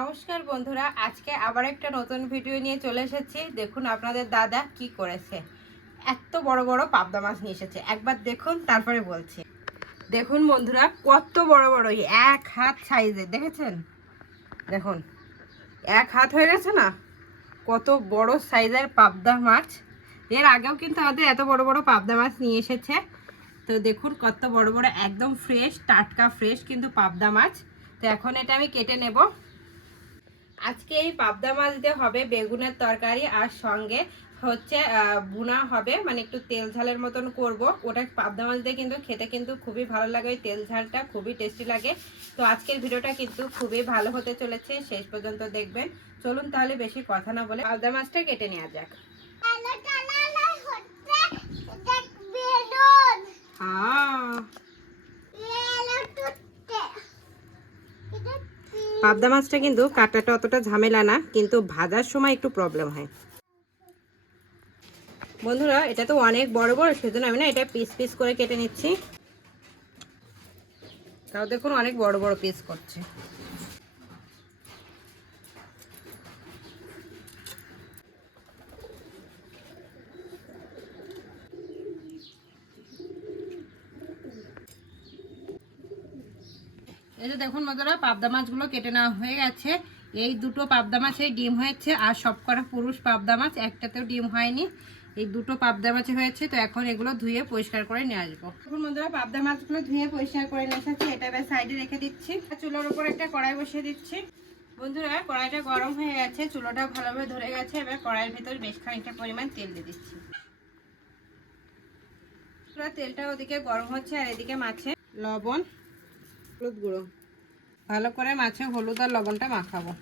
নমস্কার বন্ধুরা, আজকে আবার একটা নতুন ভিডিও নিয়ে চলে এসেছি। দেখুন আপনাদের দাদা কি করেছে। এত বড় বড় পাবদা মাছ নিয়ে এসেছে। একবার দেখুন, তারপরে বলছি। দেখুন বন্ধুরা, কত বড় বড় এক হাত সাইজের দেখেছেন? দেখুন, এক হাত হয়ে গেছে না? কত বড় সাইজের পাবদা মাছ। এর আগেও কিন্তু আমাদের এত বড় বড় পাবদা মাছ নিয়ে এসেছে। তো দেখুন, কত বড় বড়, একদম ফ্রেশ টাটকা ফ্রেশ কিন্তু পাবদা মাছ। তো এখন এটা আমি কেটে নেব। আজকে এই পাবদা মাছ দিয়ে হবে বেগুনের তরকারি আর সঙ্গে হচ্ছে বুনা হবে। মানে একটু তেল ঝালের মতন করব। ওটা পাবদা মাছ দিয়ে কিন্তু খেতে কিন্তু খুবই ভালো লাগে। ওই তেল ঝালটা খুবই টেস্টি লাগে। তো আজকের ভিডিওটা কিন্তু খুবই ভালো হতে চলেছে। শেষ পর্যন্ত দেখবেন। চলুন তাহলে বেশি কথা না বলে পাবদা মাছটা কেটে নেওয়া যাক। হ্যাঁ। পাবদা মাছটা কিন্তু কাটাটা অতটা ঝামেলা না, কিন্তু ভাজার সময় একটু প্রবলেম হয়। বন্ধুরা, এটা তো অনেক বড় বড়, সেজন্য আমি না এটা পিস পিস করে কেটে নিচ্ছি। তাও দেখুন অনেক বড় বড় পিস করছে। এই যে দেখুন বন্ধুরা, পাবদা মাছগুলো কেটে নেওয়া হয়ে গেছে। এই দুটো পাবদা মাছে ডিম হয়েছে, আর সব কটা পুরুষ পাবদা মাছ, একটাতেও ডিম হয়নি। এই দুটো পাবদা মাছে হয়েছে, তো এখন এগুলো ধুয়ে পরিষ্কার করে নিয়ে আসব। এখন বন্ধুরা, পাবদা মাছগুলো ধুয়ে পরিষ্কার করে নিয়ে এসেছি। এটা এবার সাইডে রেখে দিচ্ছি। চুলোর উপর একটা কড়াই বসিয়ে দিচ্ছি। বন্ধুরা, কড়াইটা গরম হয়ে গেছে, চুলোটা ভালোভাবে ধরে গেছে। এবার কড়াইয়ের ভিতর বেশ খানিকটা পরিমাণ তেল দিয়ে দিচ্ছি। তেলটা ওদিকে গরম হচ্ছে, আর এদিকে মাছে লবণ। হলুদ গুঁড়ো। ভালো করে মাছে হলুদ আর লবণটা মাখাবো।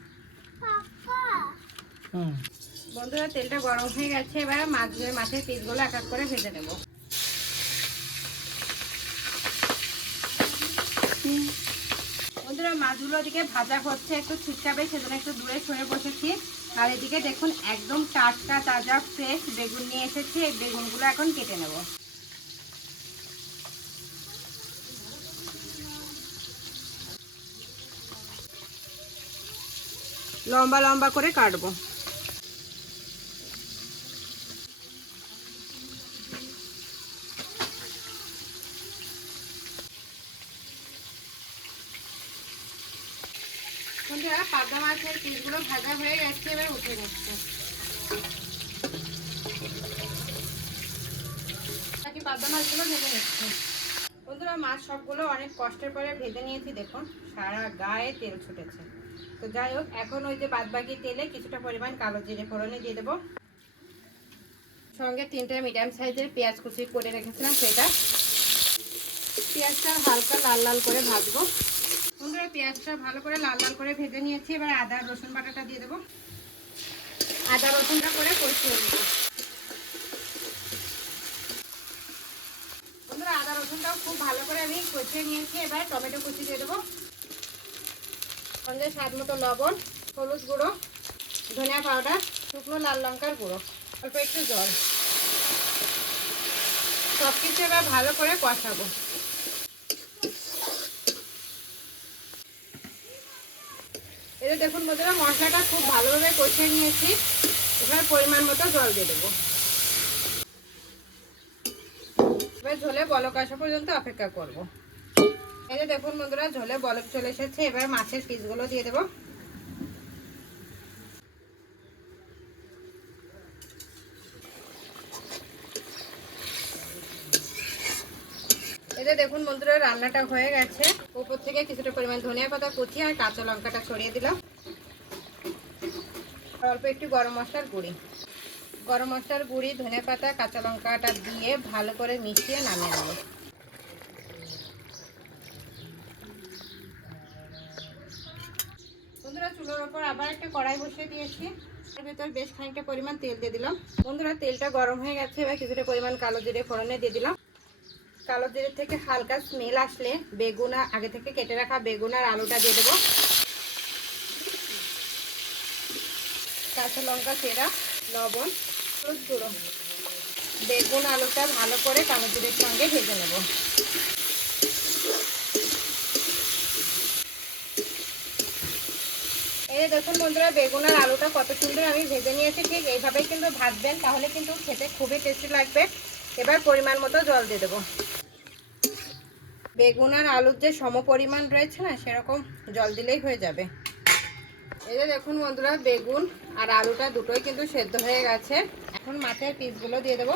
বন্ধুরা তেলটা গরম হয়ে গেছে এবার মাছের মাছের পিসগুলো এক এক করে ভেজে নেব। বন্ধুরা মাছগুলো ওদিকে ভাজা হচ্ছে একটু ছিটকাবে সেজন্য একটু দূরে সরে বসেছি। আর এদিকে দেখুন একদম টাটকা তাজা ফ্রেশ বেগুন নিয়ে এসেছি এই বেগুনগুলো এখন কেটে নেব। লম্বা লম্বা করে কাটবো। পাবদা মাছের পিসগুলো হয়ে এবার উঠে নিচ্ছে মাছগুলো ভেজে নিচ্ছে। বন্ধুরা, মাছ সবগুলো অনেক কষ্টের পরে ভেজে নিয়েছি, দেখুন, সারা গায়ে তেল ছুটেছে। তো যাই হোক, এখন ওই যে বাদ বাকি তেলে কিছুটা পরিমাণ কালো জিরে ফোড়নে দিয়ে দেবো। সঙ্গে তিনটে মিডিয়াম সাইজের পেঁয়াজ কুচি করে রেখেছিলাম সেটা। পেঁয়াজটা হালকা লাল লাল করে ভাজবো। বন্ধুরা, পেঁয়াজটা ভালো করে লাল লাল করে ভেজে নিয়েছি, এবার আদা, রসুন বাটাটা দিয়ে দেবো। আদা, রসুনটা করে কষিয়ে নেব। বন্ধুরা, আদা, রসুনটাও খুব ভালো করে আমি কষিয়ে নিয়েছি, এবার টমেটো কুচি দিয়ে দেবো। সঙ্গে স্বাদ মতো লবণ, হলুদ গুঁড়ো, ধনিয়া পাউডার শুকনো লাল লঙ্কার গুঁড়ো, অল্প একটু জল। সব কিছু এবার ভালো করে কষাবো। এতে দেখুন বন্ধুরা, মশলাটা খুব ভালোভাবে কষিয়ে নিয়েছি। এবার পরিমাণ মতো জল দিয়ে দেবো। এবার ঝোলে বলক আসা পর্যন্ত অপেক্ষা করব। এই যে দেখুন বন্ধুরা, ঝোলে বলক চলে এসেছে। এবার মাছের পিসগুলো দিয়ে দেবো। যে দেখুন বন্ধুরা, রান্নাটা হয়ে গেছে। উপর থেকে কিছুটা পরিমাণ ধনিয়া পাতা, কুচি আর কাঁচা লঙ্কাটা ছড়িয়ে দিলাম। অল্প একটু গরম মশলার গুঁড়ি। গরম মশলার গুঁড়ি ধনে পাতা, কাঁচা লঙ্কাটা দিয়ে ভালো করে মিশিয়ে নামিয়ে নেব। চুলোর ওপর আবার একটা কড়াই বসিয়ে দিয়েছি। এর ভেতর বেশ খানিকটা পরিমাণ তেল দিয়ে দিলাম। বন্ধুরা, তেলটা গরম হয়ে গেছে, এবার কিছুটা পরিমাণ কালো জিরে ফোড়নে দিয়ে দিলাম। কালো জিরে থেকে হালকা স্মেল আসলে বেগুন আগে থেকে কেটে রাখা বেগুন আর আলুটা দিয়ে দেবো। কাঁচা লঙ্কা চেরা লবণ গুঁড়ো। বেগুন, আলুটা ভালো করে কালো জিরের সঙ্গে ভেজে নেব। এই দেখুন বন্ধুরা বেগুন আর আলুটা কত সুন্দর আমি ভেজে নিয়েছি, ঠিক এইভাবেই কিন্তু ভাজবেন, তাহলে কিন্তু খেতে খুবই টেস্টি লাগবে। এবার পরিমাণ মতো জল দিয়ে দেবো। বেগুন আর আলুর যে সম পরিমাণ রয়েছে না, সেরকম জল দিলেই হয়ে যাবে। এই যে দেখুন বন্ধুরা, বেগুন আর আলুটা দুটোই কিন্তু সেদ্ধ হয়ে গেছে। এখন মাছের পিসগুলো দিয়ে দেবো।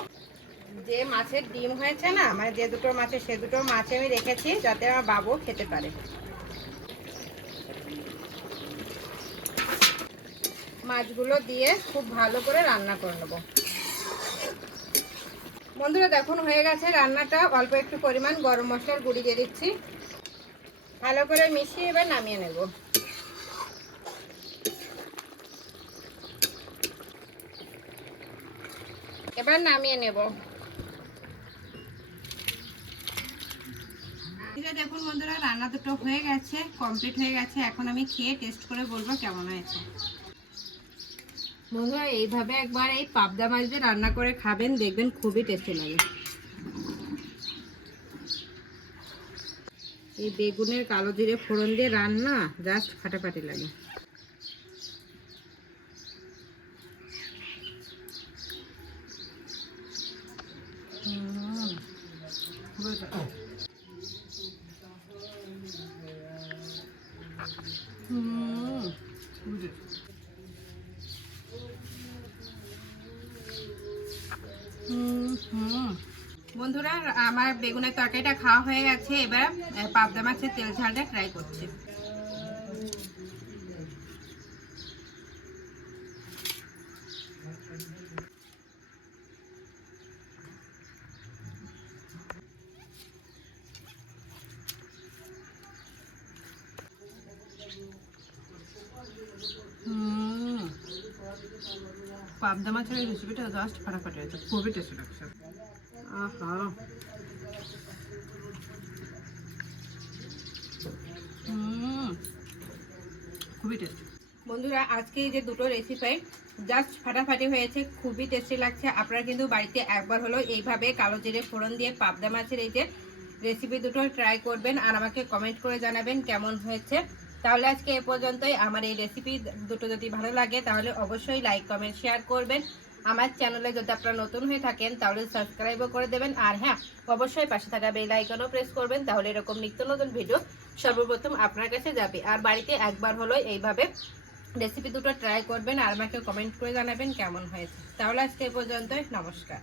যে মাছের ডিম হয়েছে না মানে যে দুটো মাছের সে দুটো মাছ আমি রেখেছি, যাতে আমার বাবু খেতে পারে। মাছগুলো দিয়ে খুব ভালো করে রান্না করে নেব। বন্ধুরা, দেখুন, হয়ে গেছে রান্নাটা। অল্প একটু পরিমাণ গরম মশলার গুঁড়ি দিয়ে দিচ্ছি। ভালো করে মিশিয়ে এবার নামিয়ে নেব। এবার নামিয়ে নেব। দেখুন বন্ধুরা, রান্না দুটো হয়ে গেছে কমপ্লিট হয়ে গেছে। এখন আমি খেয়ে টেস্ট করে বলব কেমন হয়েছে। বন্ধুরা, এইভাবে একবার এই পাবদা মাছ দিয়ে রান্না করে খাবেন, দেখবেন খুবই টেস্টি লাগে। এই বেগুনের কালো জিরে ফোড়ন দিয়ে রান্না জাস্ট ফাটাফাটি লাগে হুম, হুম। বন্ধুরা আমার বেগুনের তরকারিটা খাওয়া হয়ে গেছে। এবার পাবদা মাছের তেল ঝালটা ট্রাই করছি হুম পাবদা মাছের এই রেসিপিটা জাস্ট ফাটাফাটি হয়েছে, খুবই টেস্টি লাগছে। খুবই টেস্টি বন্ধুরা, আজকে যে দুটো রেসিপি জাস্ট ফাটাফাটি হয়েছে, খুবই টেস্টি লাগছে। আপনারা কিন্তু বাড়িতে একবার হলো এইভাবে কালো জিরে ফোড়ন দিয়ে পাবদা মাছের এই যে রেসিপি দুটো ট্রাই করবেন আর আমাকে কমেন্ট করে জানাবেন কেমন হয়েছে। তাহলে আজকে এ পর্যন্তই। আমার এই রেসিপি দুটো যদি ভালো লাগে, তাহলে অবশ্যই লাইক কমেন্ট শেয়ার করবেন। আমার চ্যানেলে যদি আপনারা নতুন হয়ে থাকেন, তাহলে সাবস্ক্রাইবও করে দেবেন। আর হ্যাঁ অবশ্যই পাশে থাকা বেল আইকনও প্রেস করবেন, তাহলে এরকম নিত্য নতুন ভিডিও সর্বপ্রথম আপনার কাছে যাবে। আর বাড়িতে একবার হলো এইভাবে রেসিপি দুটো ট্রাই করবেন, আর আমাকে কমেন্ট করে জানাবেন কেমন হয়েছে। তাহলে আজকে এ পর্যন্তই, নমস্কার।